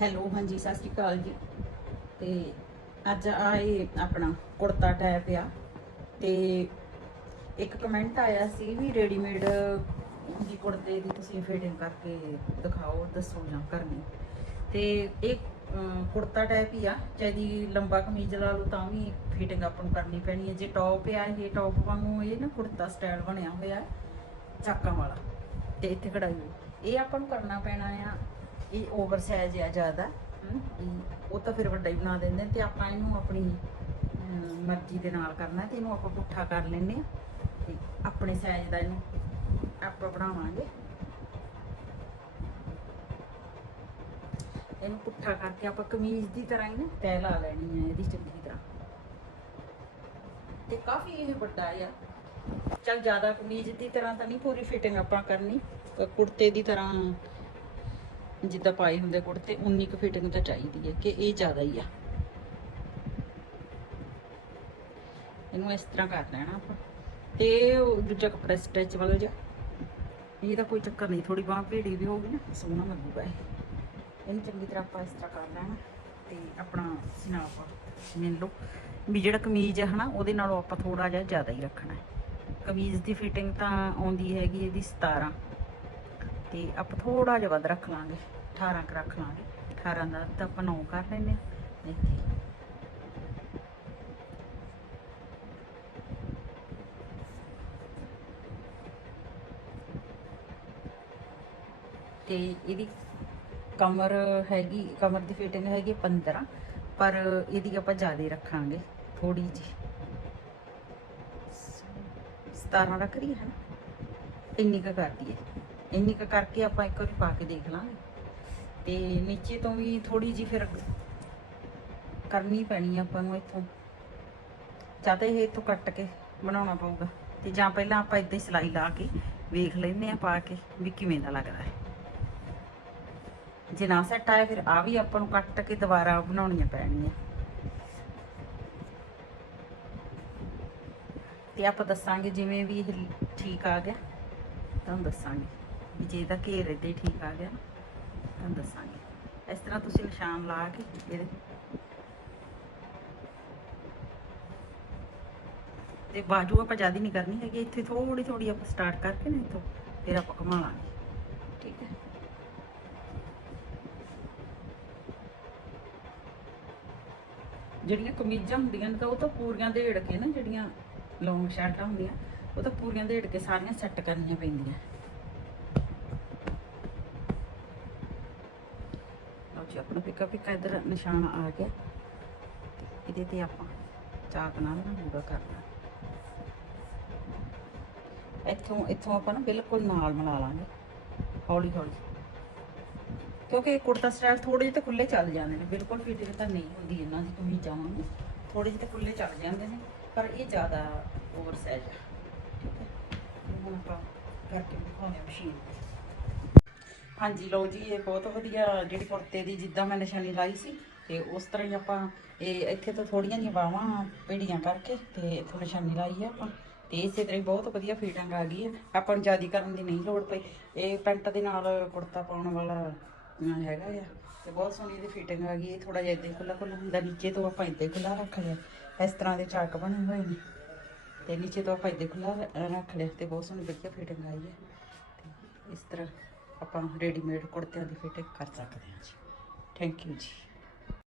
Hello, ਹਾਂਜੀ, ਸਤਿ ਸ਼੍ਰੀ ਅਕਾਲ ਜੀ। ਤੇ ਅੱਜ ਆਏ ਆਪਣਾ ਕੁੜਤਾ ਟੈਪ ਆ ਤੇ ਇੱਕ ਕਮੈਂਟ ਆਇਆ ਸੀ ਵੀ ਰੈਡੀਮੇਡ ਜੀ ਕੁੜਤੇ ਦੀ ਤੁਸੀਂ ਫਿਟਿੰਗ ਕਰਕੇ ਦਿਖਾਓ, ਦੱਸੋ ਜਾਂ ਕਰਨੀ। ਤੇ ਇਹ ਕੁੜਤਾ ਟੈਪ ਹੀ ਆ ਚਾਹਦੀ ਲੰਬਾ ਕਮੀਜ਼ ਲਾ ਲਓ ਤਾਂ ਵੀ ਫਿਟਿੰਗ ਆਪਾਂ ਨੂੰ ਕਰਨੀ ਪੈਣੀ ਹੈ। ਜੇ ਟੌਪ ਆ ਇਹ ਟੌਪ ਵਾਂਗੂ ਇਹ ਨਾ ਕੁੜਤਾ ਸਟਾਈਲ ਬਣਿਆ ਹੋਇਆ, ਚਾਕਾਂ ਵਾਲਾ। ਤੇ ਇੱਥੇ ਕਢਾਈ ਇਹ ਆਪਾਂ ਨੂੰ ਕਰਨਾ ਪੈਣਾ ਆ ਇਹ ਓਵਰ ਸਾਈਜ਼ ਆ ਜ਼ਿਆਦਾ। ਉਹ ਤਾਂ ਫਿਰ ਵੱਡਾ ਹੀ ਬਣਾ ਦਿੰਦੇ ਤੇ ਆਪਾਂ ਇਹਨੂੰ ਆਪਣੀ ਮਰਜ਼ੀ ਦੇ ਨਾਲ ਕਰਨਾ ਤੇ ਇਹਨੂੰ ਆਪਾਂ ਪੁੱਠਾ ਕਰ ਲੈਨੇ ਤੇ ਆਪਣੇ ਸਾਈਜ਼ ਦਾ ਇਹਨੂੰ ਆਪਾਂ ਬਣਾਵਾਂਗੇ। ਇਹਨੂੰ ਪੁੱਠਾ ਕਰਕੇ ਆਪਾਂ ਕਮੀਜ਼ ਦੀ ਤਰ੍ਹਾਂ ਹੀ ਨਾ ਤੈ ਲਾ ਲੈਣੀ ਹੈ ਇਹਦੀ ਚੰਗੀ ਤਰ੍ਹਾਂ। ਤੇ ਕਾਫੀ ਇਹ ਵੱਡਾ ਆ। ਚਲ ਜ਼ਿਆਦਾ ਕਮੀਜ਼ ਦੀ ਤਰ੍ਹਾਂ ਤਾਂ ਨਹੀਂ ਪੂਰੀ ਫਿਟਿੰਗ ਆਪਾਂ ਕਰਨੀ। ਕੁੜਤੇ ਦੀ ਤਰ੍ਹਾਂ ਜਿੱਦਾਂ ਪਾਏ ਹੁੰਦੇ ਕੁੜਤੇ ਉਨੀ ਕੁ ਫਿਟਿੰਗ ਤਾਂ ਚਾਹੀਦੀ ਹੈ ਕਿ ਇਹ ਜ਼ਿਆਦਾ ਹੀ ਆ। ਇਹਨੂੰ ਇਸ ਤਰ੍ਹਾਂ ਕਰ ਲੈਣਾ ਆਪਾਂ। ਤੇ ਦੂਜਾ ਕੱਪੜਾ ਸਟਿਚ ਵਾਲਾ ਜਿਹਾ ਇਹ ਤਾਂ ਕੋਈ ਚੱਕਰ ਨਹੀਂ ਥੋੜੀ ਬਾਹ ਭੇੜੀ ਵੀ ਹੋਊਗੀ ਨਾ, ਸੋਹਣਾ ਲੱਗੂਗਾ ਇਹ। ਇਹਨੂੰ ਚੰਗੀ ਤਰ੍ਹਾਂ ਆਪਾਂ ਇਸ ਤਰ੍ਹਾਂ ਕਰ ਲੈਣਾ ਤੇ ਆਪਣਾ ਸਨਾਪ ਮਿਲ ਲਓ। ਵੀ ਜਿਹੜਾ ਕਮੀਜ਼ ਹੈ ਹਨਾ, ਉਹਦੇ ਨਾਲੋਂ ਆਪਾਂ ਥੋੜਾ ਜਿਹਾ ਜ਼ਿਆਦਾ ਹੀ ਰੱਖਣਾ। ਹੈ ਕਮੀਜ਼ ਦੀ ਫਿਟਿੰਗ ਤਾਂ ਆਉਂਦੀ ਹੈਗੀ ਇਹਦੀ 17 ਤੇ ਆਪਾਂ ਥੋੜਾ ਜਿਹਾ ਵੱਧ ਰੱਖ ਲਾਂਗੇ 18 ਕ ਰੱਖ ਲਾਂਗੇ। 18 ਦਾ ਤਾਂ ਆਪਾਂ 9 ਕਰ ਲੈਨੇ ਆ ਇੱਥੇ ਤੇ ਇਹਦੀ ਕਮਰ ਹੈਗੀ, ਕਮਰ ਦੀ ਫਿਟਿੰਗ ਹੈਗੀ 15 ਪਰ ਇਹਦੀ ਆਪਾਂ ਜ਼ਿਆਦਾ ਰੱਖਾਂਗੇ ਥੋੜੀ ਜੀ 17 ਰੱਖ ਰਹੀ ਹੈ ਨਾ? ਇੰਨੀ ਕੁ ਕਰਦੀ ਹੈ ਇੰਨੀ ਕੁ ਕਰਕੇ ਆਪਾਂ ਇੱਕ ਵਾਰੀ ਪਾ ਕੇ ਦੇਖ ਲਾਂਗੇ। ਤੇ ਨੀਚੇ ਤੋਂ ਵੀ ਥੋੜੀ ਜੀ ਫਿਰ ਕਰਨੀ ਪੈਣੀ ਆਪਾਂ ਨੂੰ ਇੱਥੋਂ। ਜਾਂ ਤਾਂ ਇਹ ਇੱਥੋਂ ਕੱਟ ਕੇ ਬਣਾਉਣਾ ਪਊਗਾ। ਤੇ ਜਾਂ ਪਹਿਲਾਂ ਆਪਾਂ ਇਦਾਂ ਹੀ ਸਿਲਾਈ ਲਾ ਕੇ ਵੇਖ ਲੈਂਦੇ ਆ ਪਾ ਕੇ ਵੀ ਕਿਵੇਂ ਦਾ ਲੱਗਦਾ ਹੈ। ਜੇ ਨਾ ਸੈੱਟ ਆਇਆ ਫਿਰ ਆ ਵੀ ਆਪਾਂ ਨੂੰ ਕੱਟ ਕੇ ਦੁਬਾਰਾ ਬਣਾਉਣੀਆਂ ਪੈਣੀਆਂ। ਤੇ ਆਪਾਂ ਦੱਸਾਂਗੇ ਜਿਵੇਂ ਵੀ ਇਹ ਠੀਕ ਆ ਗਿਆ ਤੁਹਾਨੂੰ ਦੱਸਾਂਗੇ। ਵੀ ਜੇ ਇਹਦਾ ਘੇਰ ਏਦਾਂ ਹੀ ਠੀਕ ਆ ਗਿਆ ਤੁਹਾਨੂੰ ਦੱਸਾਂਗੇ। ਇਸ ਤਰ੍ਹਾਂ ਤੁਸੀਂ ਨਿਸ਼ਾਨ ਲਾ ਕੇ ਇਹਦੇ ਤੇ ਬਾਜੂ ਆਪਾਂ ਜ਼ਿਆਦਾ ਨਹੀਂ ਕਰਨੀ ਹੈਗੀ ਇੱਥੇ ਥੋੜੀ ਥੋੜੀ ਆਪਾਂ ਸਟਾਰਟ ਕਰਕੇ ਨਾ ਇੱਥੋਂ ਫਿਰ ਆਪਾਂ ਘੁਮਾ ਲਾਂਗੇ ਠੀਕ ਹੈ। ਜਿਹੜੀਆਂ ਕਮੀਜ਼ਾਂ ਹੁੰਦੀਆਂ ਨੇ ਤਾਂ ਉਹ ਤਾਂ ਪੂਰੀਆਂ ਦੇੜ ਕੇ ਨਾ ਜਿਹੜੀਆਂ ਲੌਂਗ ਸ਼ਰਟਾਂ ਹੁੰਦੀਆਂ ਉਹ ਤਾਂ ਪੂਰੀਆਂ ਦੇੜ ਕੇ ਸਾਰੀਆਂ ਸੈੱਟ ਕਰਨੀਆਂ ਪੈਂਦੀਆਂ। ਲਓ ਆਪਣਾ ਪਿੱਕਾ ਪਿੱਕਾ ਇਧਰ ਨਿਸ਼ਾਨ ਆ ਗਿਆ। ਇਹਦੇ ਤੇ ਆਪਾਂ ਚਾਕ ਨਾਲ ਨਾ ਮੂੜਾ ਕਰਨਾ ਇੱਥੋਂ ਇੱਥੋਂ ਆਪਾਂ ਨਾ ਬਿਲਕੁਲ ਨਾਲ ਮਿਲਾ ਲਾਂਗੇ। ਹੌਲੀ ਹੌਲੀ। ਕਿਉਂਕਿ ਕੁੜਤਾ ਸਟਾਈਲ ਥੋੜੇ ਜਿਹੇ ਤਾਂ ਖੁੱਲੇ ਚੱਲ ਜਾਂਦੇ ਨੇ। ਬਿਲਕੁਲ ਫਿਟਿੰਗ ਤਾਂ ਨਹੀਂ ਹੁੰਦੀ ਇਹਨਾਂ ਦੀ ਕਮੀਜ਼ਾਂ ਵਾਂਗੂ ਥੋੜੇ ਜਿਹੇ ਤਾਂ ਖੁੱਲੇ ਚੱਲ ਜਾਂਦੇ ਨੇ, ਪਰ ਇਹ ਜ਼ਿਆਦਾ ਓਵਰਸਾਈਜ਼ ਹੈ ਠੀਕ ਹੈ। ਹੁਣ ਆਪਾਂ ਕਰਕੇ ਦਿਖਾਉਂਦੇ ਮਸ਼ੀਨ ਹਾਂਜੀ, ਲਓ ਜੀ, ਇਹ ਬਹੁਤ ਵਧੀਆ ਜਿਹੜੀ ਕੁੜਤੇ ਦੀ ਜਿੱਦਾਂ ਮੈਂ ਨਿਸ਼ਾਨੀ ਲਾਈ ਸੀ, ਤੇ ਉਸ ਤਰ੍ਹਾਂ ਹੀ ਆਪਾਂ ਇਹ ਇੱਥੇ ਤੋਂ ਥੋੜੀਆਂ ਜਿਹੀਆਂ ਬਾਹਾਂ ਭੇੜੀਆਂ ਕਰਕੇ ਤੇ ਇੱਥੋਂ ਨਿਸ਼ਾਨੀ ਲਾਈ ਆ ਆਪਾਂ, ਤੇ ਇਸੇ ਤਰ੍ਹਾਂ ਹੀ ਬਹੁਤ ਵਧੀਆ ਫਿਟਿੰਗ ਆ ਗਈ ਹੈ ਆਪਾਂ ਨੂੰ ਜ਼ਿਆਦਾ ਕਰਨ ਦੀ ਨਹੀਂ ਲੋੜ ਪਈ। ਇਹ ਪੈਂਟ ਦੇ ਨਾਲ ਕੁੜਤਾ ਪਾਉਣ ਵਾਲਾ ਹੈਗਾ ਆ, ਤੇ ਬਹੁਤ ਸੋਹਣੀ ਇਹਦੀ ਫਿਟਿੰਗ ਆ ਗਈ। ਥੋੜਾ ਜਿਹਾ ਇਦਾਂ ਖੁੱਲਾ ਖੁੱਲਾ ਹੁੰਦਾ, ਨੀਚੇ ਤੋਂ ਆਪਾਂ ਇਦਾਂ ਖੁੱਲਾ ਰੱਖ ਲਿਆ। ਇਸ ਤਰ੍ਹਾਂ ਦੇ ਚਾਕ ਬਣੇ ਹੋਏ ਨੇ। ਤੇ ਨੀਚੇ ਤੋਂ ਆਪਾਂ ਇਦਾਂ ਖੁੱਲਾ ਰ- ਰੱਖ ਲਿਆ ਤੇ ਬਹੁਤ ਸੋਹਣੀ ਵਧੀਆ ਫਿਟਿੰਗ ਆਈ ਹੈ ਤੇ ਇਸ ਤਰ੍ਹਾਂ ਆਪਾਂ ਰੈਡੀਮੇਡ ਕੁੜਤਿਆਂ ਦੀ ਫਿਟਿੰਗ ਕਰ ਸਕਦੇ ਹਾਂ ਜੀ। ਥੈਂਕ ਯੂ ਜੀ।